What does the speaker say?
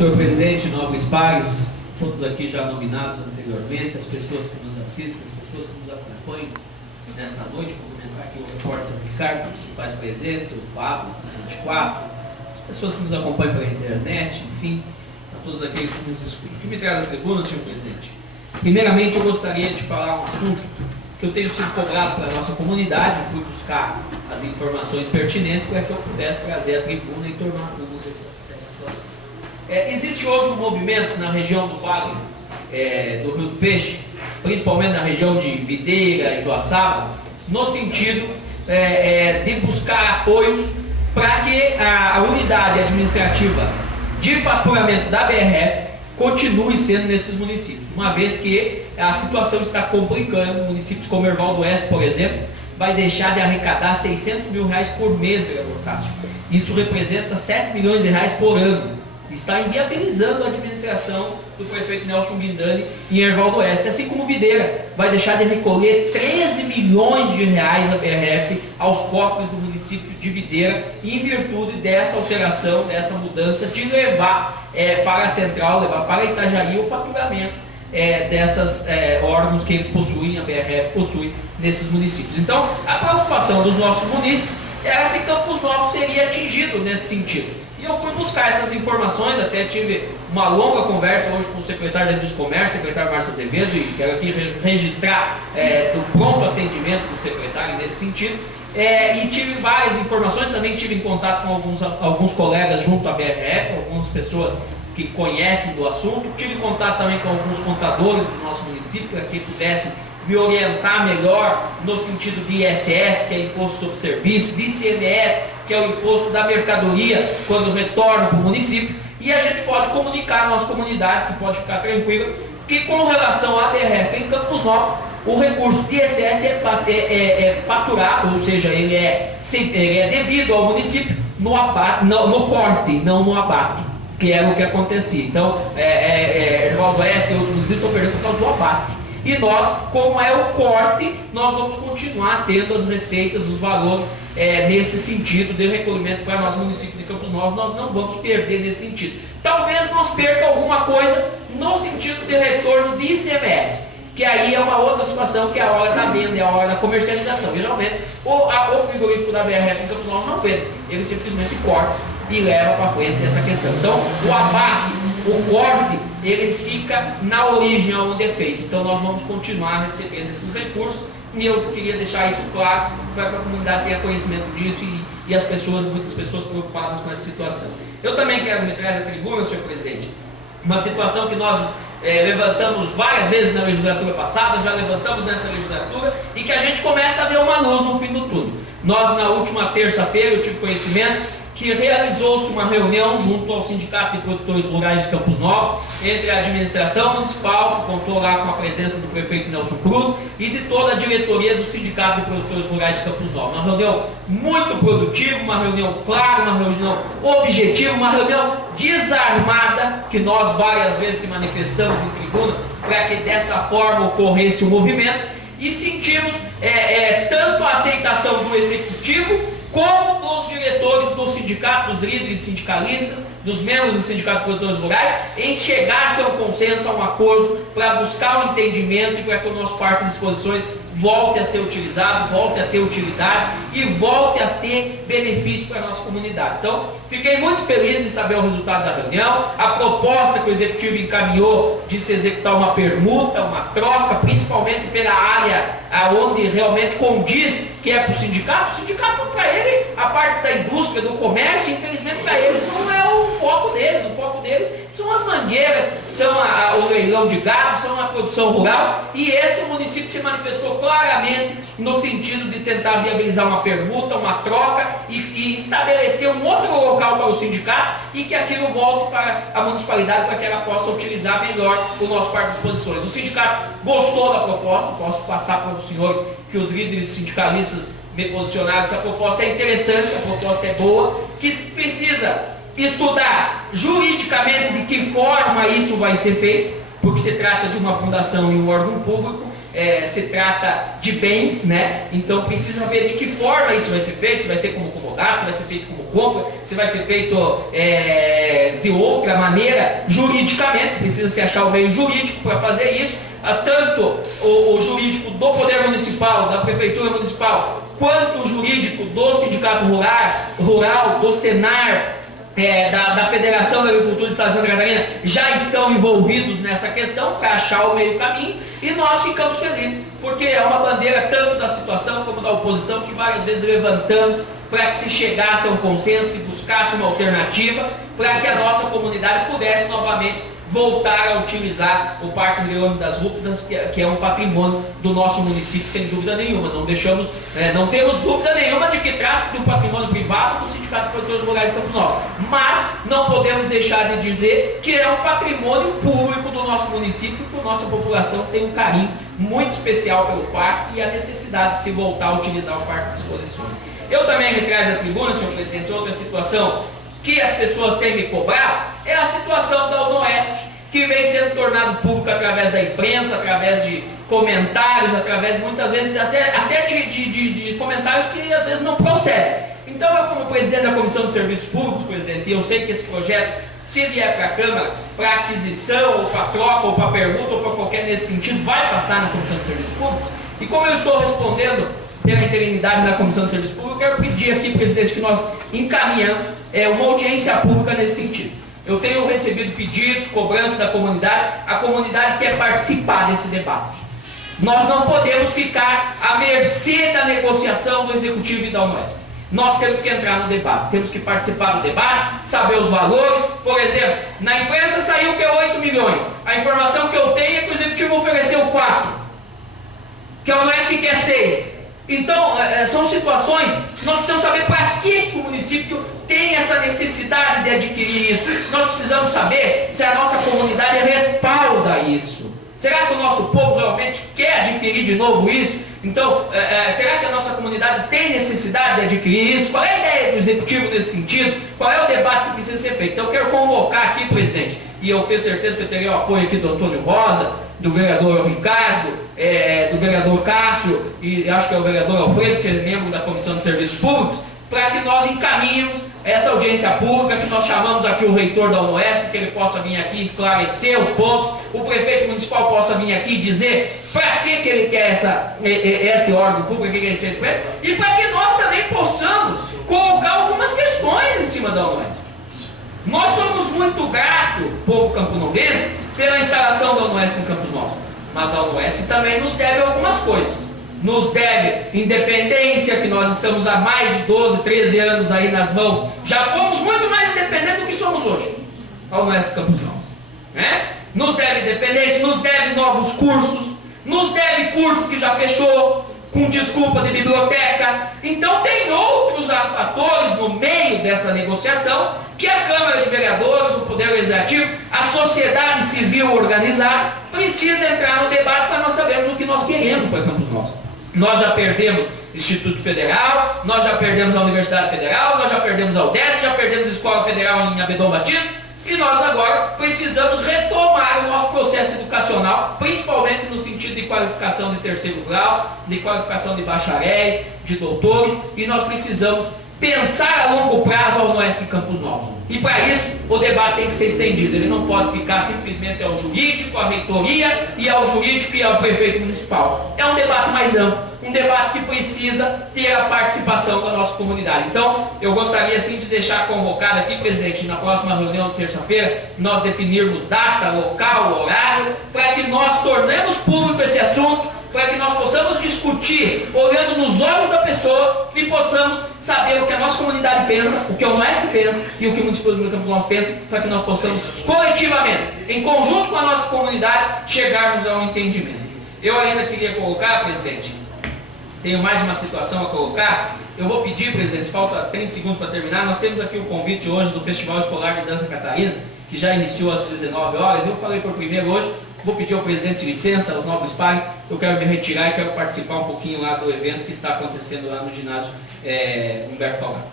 Senhor presidente, nobres pares, todos aqui já nominados anteriormente, as pessoas que nos assistem, as pessoas que nos acompanham nesta noite, cumprimentar aqui o repórter Ricardo, que se faz presente, o Fábio, do 24, as pessoas que nos acompanham pela internet, enfim, a todos aqueles que nos escutam. O que me traz à tribuna, senhor presidente? Primeiramente, eu gostaria de falar um assunto que eu tenho sido cobrado pela nossa comunidade, eu fui buscar as informações pertinentes para que eu pudesse trazer à tribuna e tornar público essa situação. Existe hoje um movimento na região do Vale do Rio do Peixe, principalmente na região de Videira e Joaçaba, no sentido de buscar apoios para que a unidade administrativa de faturamento da BRF continue sendo nesses municípios, uma vez que a situação está complicando. Municípios como Erval do Oeste, por exemplo, vai deixar de arrecadar R$600 mil por mês, vereador Cássio. Isso representa R$7 milhões por ano. Está inviabilizando a administração do prefeito Nelson Guindani em Erval do Oeste, assim como Videira vai deixar de recolher R$13 milhões a BRF aos cofres do município de Videira, em virtude dessa alteração, dessa mudança de levar para a central, levar para Itajaí o faturamento dessas órgãos que eles possuem, a BRF possui nesses municípios. Então, a preocupação dos nossos munícipes era se Campos Novos seria atingido nesse sentido. E eu fui buscar essas informações, até tive uma longa conversa hoje com o secretário da Indústria e Comércio, o secretário Márcio Azevedo, e quero aqui registrar o pronto atendimento do secretário nesse sentido. E tive várias informações, também tive em contato com alguns colegas junto à BRF, algumas pessoas que conhecem do assunto, tive contato também com alguns contadores do nosso município, para que pudessem me orientar melhor no sentido de ISS, que é Imposto sobre Serviço, de ICMS, que é o imposto da mercadoria, quando retorna para o município, e a gente pode comunicar a nossa comunidade, que pode ficar tranquila, que com relação à BRF em Campos Novos, o recurso de ISS é faturado, ou seja, ele é devido ao município no corte, não no abate, que era o que acontecia. Então, Erval do Oeste e outros municípios estão perdendo por causa do abate. E nós, como é o corte, nós vamos continuar tendo as receitas, os valores nesse sentido de recolhimento para nosso município de Campos Novos. Nós não vamos perder nesse sentido. Talvez nós perca alguma coisa no sentido de retorno de ICMS, que aí é uma outra situação, que é a hora da venda, é a hora da comercialização. Geralmente, o frigorífico da BRF em Campos Novos não vende, ele simplesmente corta e leva para frente essa questão. Então, o abate, o corte, ele fica na origem, onde é feito. Então, nós vamos continuar recebendo esses recursos, e eu queria deixar isso claro para que a comunidade tenha conhecimento disso e as pessoas, muitas pessoas preocupadas com essa situação. Eu também quero me trazer à tribuna, senhor presidente, uma situação que nós levantamos várias vezes na legislatura passada, já levantamos nessa legislatura, e que a gente começa a ver uma luz no fim do túnel. Nós, na última terça-feira, eu tive conhecimento que realizou-se uma reunião junto ao Sindicato de Produtores Rurais de Campos Novos, entre a administração municipal, que contou lá com a presença do prefeito Nelson Cruz, e de toda a diretoria do Sindicato de Produtores Rurais de Campos Novos. Uma reunião muito produtiva, uma reunião clara, uma reunião objetiva, uma reunião desarmada, que nós várias vezes se manifestamos em tribuna, para que dessa forma ocorresse o movimento, e sentimos tanto a aceitação do executivo, como dos diretores do sindicato, dos líderes sindicalistas, dos membros do Sindicato de Produtores Rurais, em chegar-se a um consenso, a um acordo, para buscar um entendimento e para que o nosso parque de exposições volte a ser utilizado, volte a ter utilidade e volte a ter benefício para a nossa comunidade. Então, fiquei muito feliz de saber o resultado da reunião, a proposta que o Executivo encaminhou de se executar uma permuta, uma troca, principalmente pela área onde realmente condiz que é para o sindicato para ele, a parte da indústria, do comércio, infelizmente para eles não é o foco deles são as mangueiras, são o leilão de gado, são a produção rural, e esse município se manifestou claramente no sentido de tentar viabilizar uma permuta, uma troca e estabelecer um outro local para o sindicato e que aquilo volte para a municipalidade para que ela possa utilizar melhor o nosso parque de exposições. O sindicato gostou da proposta, posso passar para os senhores que os líderes sindicalistas me posicionaram que a proposta é interessante, a proposta é boa, que precisa estudar juridicamente de que forma isso vai ser feito, porque se trata de uma fundação e um órgão público, se trata de bens, né? Então precisa ver de que forma isso vai ser feito, se vai ser como advogado, se vai ser feito como compra, se vai ser feito de outra maneira, juridicamente, precisa se achar o meio jurídico para fazer isso, tanto o jurídico do Poder Municipal, da Prefeitura Municipal, quanto o jurídico do Sindicato Rural, do Senar, da Federação da Agricultura do Estado de Santa Catarina, já estão envolvidos nessa questão para achar o meio caminho, e nós ficamos felizes, porque é uma bandeira tanto da situação como da oposição que várias vezes levantamos para que se chegasse a um consenso, se buscasse uma alternativa, para que a nossa comunidade pudesse novamente voltar a utilizar o Parque Leone das Rúpidas, que é um patrimônio do nosso município, sem dúvida nenhuma. Não temos dúvida nenhuma de que trata-se de um patrimônio privado do Sindicato de Produtores Rurais de Campos Novos. Mas não podemos deixar de dizer que é um patrimônio público do nosso município, que a nossa população tem um carinho muito especial pelo parque e a necessidade de se voltar a utilizar o parque de exposições. Eu também me traz à tribuna, senhor presidente, outra situação que as pessoas têm me cobrar, é a situação da UNOESC, que vem sendo tornado público através da imprensa, através de comentários, através muitas vezes até de comentários que às vezes não procedem. Então eu, como presidente da Comissão de Serviços Públicos, presidente, e eu sei que esse projeto, se vier para a Câmara, para aquisição, ou para troca, ou para pergunta, ou para qualquer nesse sentido, vai passar na Comissão de Serviços Públicos. E como eu estou respondendo pela interinidade na Comissão de Serviços Públicos, eu quero pedir aqui, presidente, que nós encaminhamos uma audiência pública nesse sentido. Eu tenho recebido pedidos, cobranças da comunidade, a comunidade quer participar desse debate. Nós não podemos ficar à mercê da negociação do Executivo e da UNOESC. Nós temos que entrar no debate, temos que participar do debate, saber os valores. Por exemplo, na imprensa saiu que é 8 milhões. A informação que eu tenho é que o Executivo ofereceu 4, que a UNOESC quer 6. Então, são situações, nós precisamos saber para que o município tem essa necessidade de adquirir isso. Nós precisamos saber se a nossa comunidade respalda isso. Será que o nosso povo realmente quer adquirir de novo isso? Então, será que a nossa comunidade tem necessidade de adquirir isso? Qual é a ideia do Executivo nesse sentido? Qual é o debate que precisa ser feito? Então, eu quero convocar aqui, presidente, e eu tenho certeza que eu terei o apoio aqui do Antônio Rosa, do vereador Ricardo, do vereador Cássio, e acho que é o vereador Alfredo, que é membro da Comissão de Serviços Públicos, para que nós encaminhemos essa audiência pública, que nós chamamos aqui o reitor da UNOESC, que ele possa vir aqui esclarecer os pontos, o prefeito municipal possa vir aqui dizer para que ele quer esse órgão público, que ele quer esse, e para que nós também possamos colocar algumas questões em cima da UNOESC. Nós somos muito gratos, povo camponovense, pela instalação da UNOESC em Campos Novos, mas a UNOESC também nos deve algumas coisas. Nos deve independência, que nós estamos há mais de 12, 13 anos aí nas mãos, já fomos muito mais independentes do que somos hoje, a UNOESC Campos Novos, né? Nos deve independência, nos deve novos cursos, nos deve curso que já fechou, com desculpa de biblioteca. Então tem outros fatores no meio dessa negociação que a Câmara de Vereadores, o Poder Legislativo, a sociedade civil organizada precisa entrar no debate para nós sabermos o que nós queremos para Campos Novos. Nós já perdemos Instituto Federal, nós já perdemos a Universidade Federal, nós já perdemos a UDESC, já perdemos a Escola Federal em Abedon Batista, e nós agora precisamos retomar o nosso processo educacional, principalmente no sentido de qualificação de terceiro grau, de qualificação de bacharéis, de doutores, e nós precisamos pensar a longo prazo ao UNOESC Campos Novos. E para isso, o debate tem que ser estendido. Ele não pode ficar simplesmente ao jurídico, à reitoria, e ao jurídico e ao prefeito municipal. É um debate mais amplo, um debate que precisa ter a participação da nossa comunidade. Então, eu gostaria assim de deixar convocado aqui, presidente, na próxima reunião de terça-feira, nós definirmos data, local, horário, para que nós tornemos público esse assunto, para que nós possamos discutir, olhando nos olhos da pessoa, e possamos saber o que a nossa comunidade pensa, o que o UNOESC pensa e o que o município de Campos Novos pensa, para que nós possamos coletivamente, em conjunto com a nossa comunidade, chegarmos a um entendimento. Eu ainda queria colocar, presidente, tenho mais uma situação a colocar. Eu vou pedir, presidente, falta 30 segundos para terminar. Nós temos aqui o convite hoje do Festival Escolar de Dança Catarina, que já iniciou às 19 horas. Eu falei por primeiro hoje, vou pedir ao presidente licença, aos nobres pais, eu quero me retirar e quero participar um pouquinho lá do evento que está acontecendo lá no ginásio Humberto Calgado.